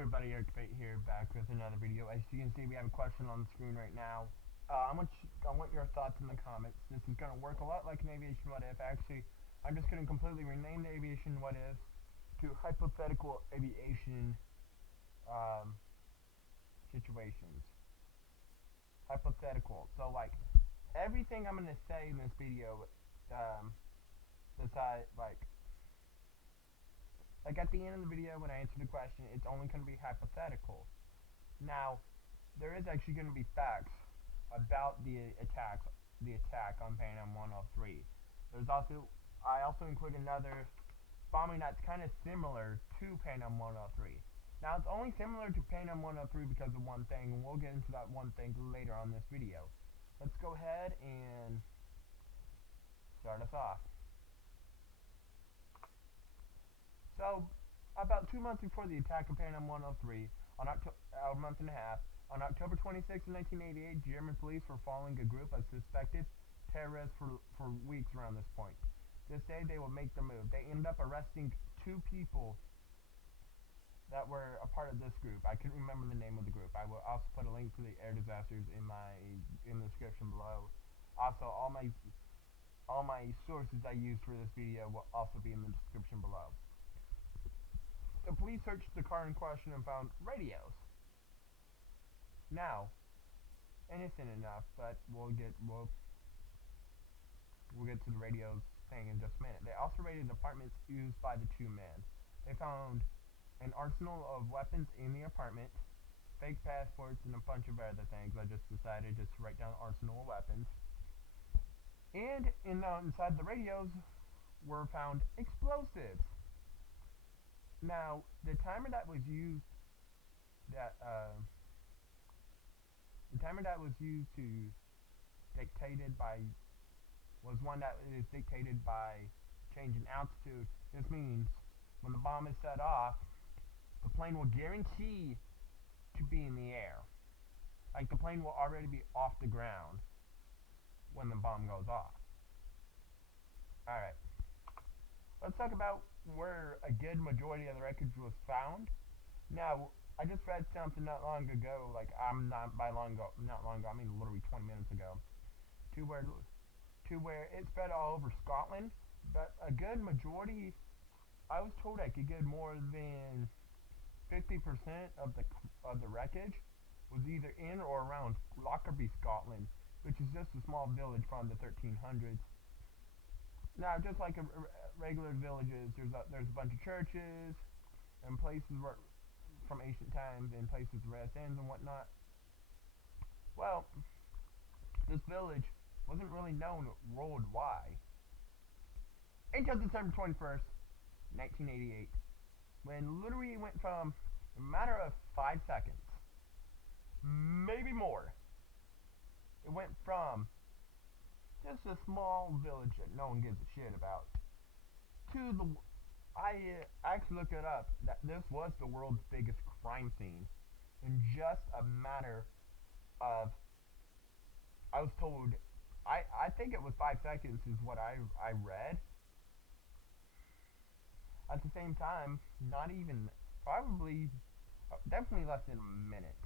everybody, Eric Bait here, back with another video. As you can see, we have a question on the screen right now. I want your thoughts in the comments. This is going to work a lot like an aviation what if. Actually, I'm just going to completely rename the aviation what if to hypothetical aviation um, situations. Hypothetical. So, like, everything I'm going to say in this video, besides, like at the end of the video when I answer the question, it's only going to be hypothetical. Now, there is actually going to be facts about the attack on Pan Am 103. I also include another bombing that's kind of similar to Pan Am 103. Now, it's only similar to Pan Am 103 because of one thing, and we'll get into that one thing later on this video. Let's go ahead and start us off. So, about 2 months before the attack of Pan Am 103, a month and a half, on October 26, 1988, German police were following a group of suspected terrorists for weeks around this point. This day, they will make the move. They ended up arresting 2 people that were a part of this group. I couldn't remember the name of the group. I will also put a link to the air disasters in the description below. Also, all my sources I used for this video will also be in the description below. The police searched the car in question and found radios. Now, innocent enough, but we'll get to the radios thing in just a minute. They also raided apartments used by the 2 men. They found an arsenal of weapons in the apartment, fake passports, and a bunch of other things. I just decided just to write down arsenal of weapons. And inside the radios were found explosives. Now, the timer that was used was one that is dictated by changing altitude. This means when the bomb is set off, the plane will guarantee to be in the air. Like, the plane will already be off the ground when the bomb goes off. Alright. Let's talk about where a good majority of the wreckage was found. Now, I just read something not long ago, I mean literally 20 minutes ago, to where it spread all over Scotland, but a good majority, I was told I could get more than 50% of the wreckage was either in or around Lockerbie, Scotland, which is just a small village from the 1300s. Now, just like regular villages, there's a bunch of churches and places from ancient times and places to rest inns and whatnot. Well, this village wasn't really known worldwide until December 21st, 1988, when literally it went from a matter of 5 seconds, maybe more. It went from just a small village that no one gives a shit about to I actually looked it up, that this was the world's biggest crime scene in just a matter of, I was told, I think it was 5 seconds is what I read. At the same time, not even, definitely less than a minute.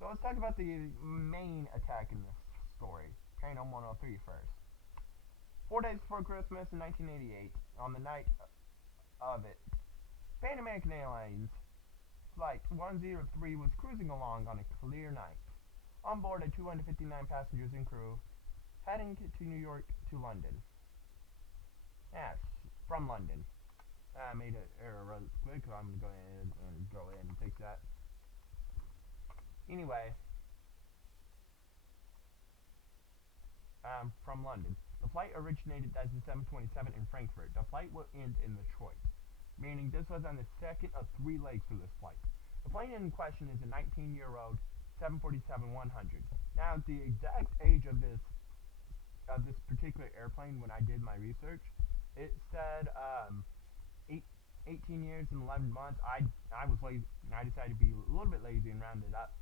So let's talk about the main attack in this story, Pan Am 103 first. 4 days before Christmas in 1988, on the night of it, Pan American Airlines Flight 103 was cruising along on a clear night. On board had 259 passengers and crew, heading to New York to London. Yes, from London. I made an error really quick, so I'm going to go ahead and fix that. Anyway, from London. The flight originated as the 727 in Frankfurt. The flight will end in Detroit, meaning this was on the second of 3 legs for this flight. The plane in question is a 19-year-old 747-100. Now, the exact age of this particular airplane, when I did my research, it said 18 years and 11 months. I was lazy, and I decided to be a little bit lazy and round it up.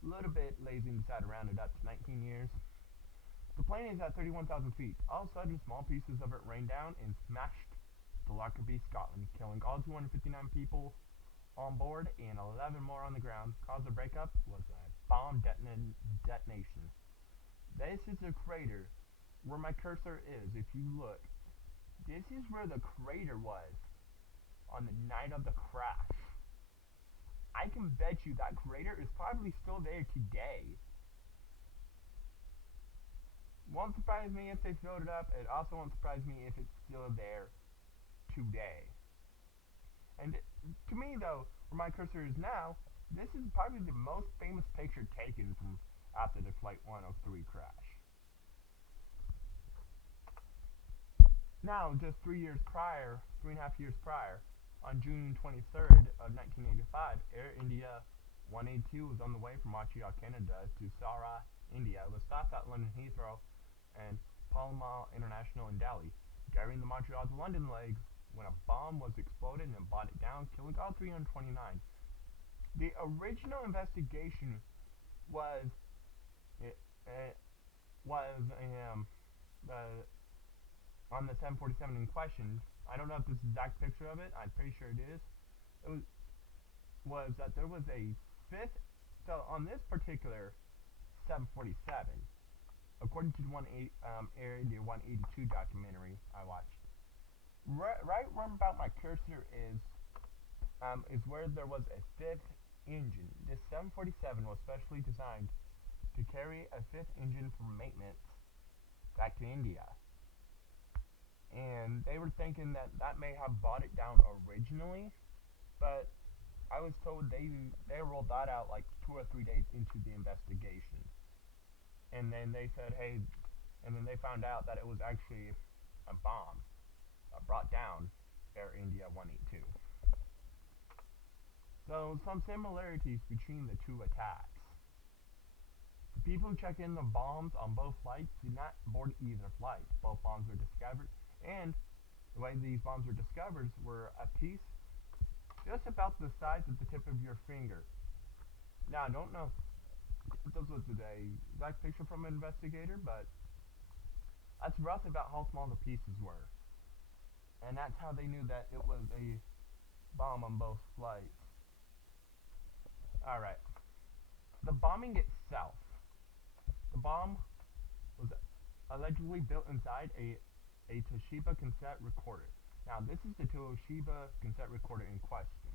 A little bit lazy and decided to round it up to 19 years. The plane is at 31,000 feet. All of a sudden, small pieces of it rained down and smashed to Lockerbie, Scotland, killing all 259 people on board and 11 more on the ground. Cause of breakup was a bomb detonation. This is the crater where my cursor is. If you look, this is where the crater was on the night of the crash. I can bet you that crater is probably still there today. Won't surprise me if they filled it up. It also won't surprise me if it's still there today. And to me, though, where my cursor is now, this is probably the most famous picture taken from after the Flight 103 crash. Now, just 3.5 years prior, on June 23rd of 1985, Air India 182 was on the way from Montreal, Canada to Saura, India. It was stopped at London Heathrow and Palomal International in Delhi. During the Montreal to London leg, when a bomb was exploded and brought it down, killing all 329. The original investigation was on the 747 in question. I don't know if this is the exact picture of it. I'm pretty sure it is. It was that there was a fifth. So on this particular 747, according to the Air India 182 documentary I watched, right where about my cursor is where there was a fifth engine. This 747 was specially designed to carry a fifth engine for maintenance back to India. And they were thinking that may have brought it down originally, but I was told they rolled that out like 2 or 3 days into the investigation. And then they said, hey, and then they found out that it was actually a bomb brought down Air India 182. So, some similarities between the two attacks. The people who checked in the bombs on both flights did not board either flight. Both bombs were discovered, and the way these bombs were discovered were a piece just about the size of the tip of your finger. Now, I don't know if this was a exact picture from an investigator, but that's roughly about how small the pieces were. And that's how they knew that it was a bomb on both flights. Alright. The bombing itself. The bomb was allegedly built inside a Toshiba cassette recorder. Now, this is the Toshiba cassette recorder in question.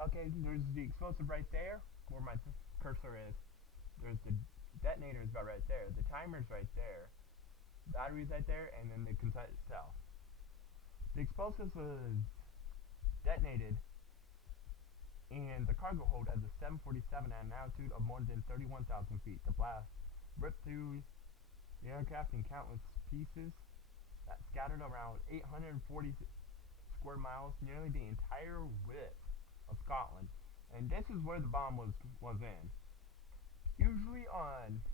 Okay, there's the explosive right there, where my cursor is. There's the detonator is about right there. The timer's right there. Battery's right there, and then the cassette itself. The explosive was detonated in the cargo hold of the 747 at an altitude of more than 31,000 feet. The blast ripped through the aircraft in countless pieces that scattered around 840 square miles, nearly the entire width of Scotland. And this is where the bomb was in. Usually on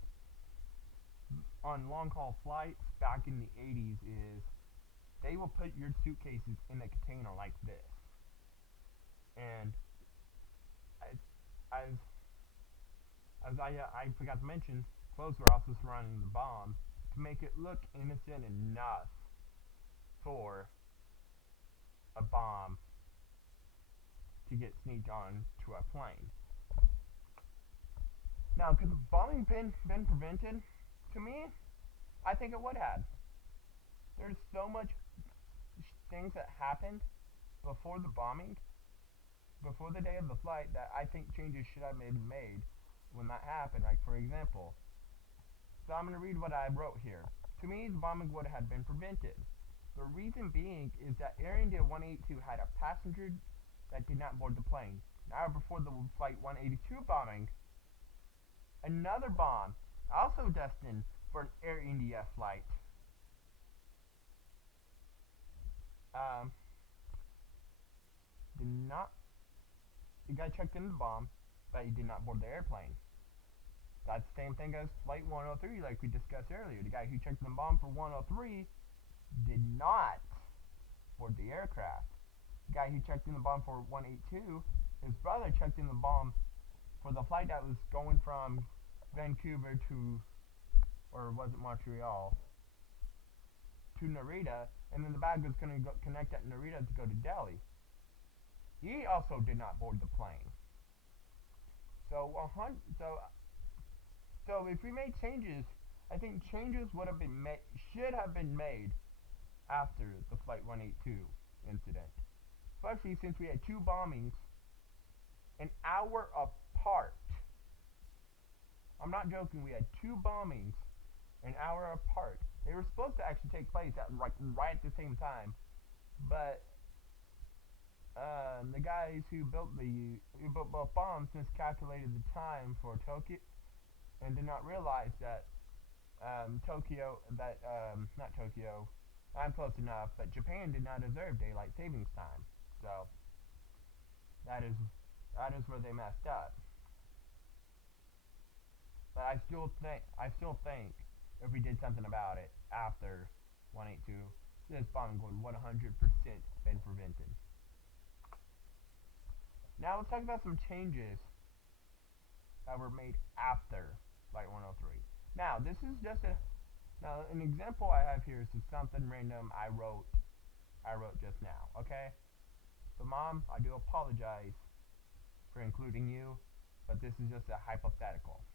long haul flights back in the 80s is they will put your suitcases in a container like this. And as I forgot to mention, clothes were also surrounding the bomb to make it look innocent enough for a bomb to get sneaked on to a plane. Now, could the bombing been prevented? To me, I think it would have. There's so much things that happened before the bombing, before the day of the flight, that I think changes should have been made when that happened. Like, for example, so I'm going to read what I wrote here. To me, the bombing would have been prevented. The reason being is that Air India 182 had a passenger that did not board the plane. Now, before the Flight 182 bombing, another bomb, also destined for an Air India flight, the guy checked in the bomb, but he did not board the airplane. That's the same thing as Flight 103, like we discussed earlier. The guy who checked in the bomb for 103 did not board the aircraft. The guy who checked in the bomb for 182, his brother checked in the bomb for the flight that was going from Vancouver to, or was it Montreal, to Narita, and then the bag was going to connect at Narita to go to Delhi. He also did not board the plane. So, so if we made changes, I think changes should have been made after the Flight 182 incident, especially since we had two bombings an hour apart. I'm not joking. We had two bombings an hour apart. They were supposed to actually take place at right at the same time, but the guys who built both bombs miscalculated the time for Tokyo and did not realize that not Tokyo. I'm close enough, but Japan did not observe daylight savings time. So that is where they messed up. But I still think if we did something about it after 182, this bombing would 100% been prevented. Now let's talk about some changes that were made after Flight 103. Now this is just an example I have here is just something random I wrote just now. Okay, so Mom, I do apologize for including you, but this is just a hypothetical.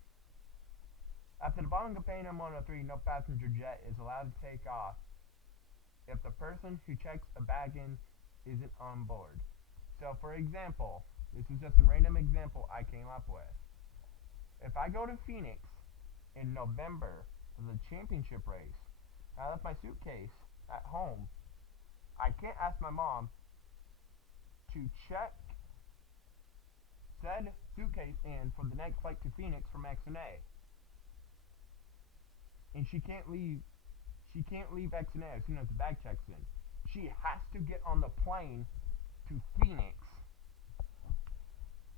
After the bombing of Pan Am 103, no passenger jet is allowed to take off if the person who checks a bag in isn't on board. So, for example, this is just a random example I came up with. If I go to Phoenix in November for the championship race, and I left my suitcase at home, I can't ask my mom to check said suitcase in for the next flight to Phoenix from XNA. And she can't leave XNA as soon as the bag checks in. She has to get on the plane to Phoenix.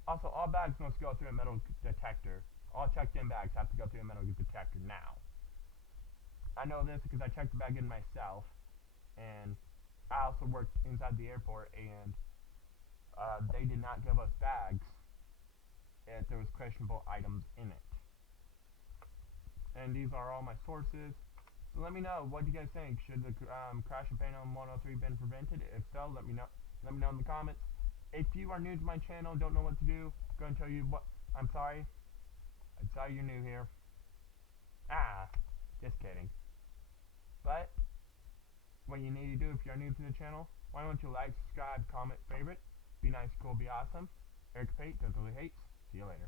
Also, all bags must go through a metal detector. All checked-in bags have to go through a metal detector now. I know this because I checked the bag in myself, and I also worked inside the airport, and they did not give us bags if there was questionable items in it. And these are all my sources. So let me know, what do you guys think? Should the crash of Pan Am 103 been prevented? If so, let me know. Let me know in the comments. If you are new to my channel, don't know what to do, go and tell you what. I'm sorry. I'm sorry you're new here. Just kidding. But what you need to do if you're new to the channel, why don't you like, subscribe, comment, favorite? Be nice, cool, be awesome. Eric Pate, don't totally hates. See you later.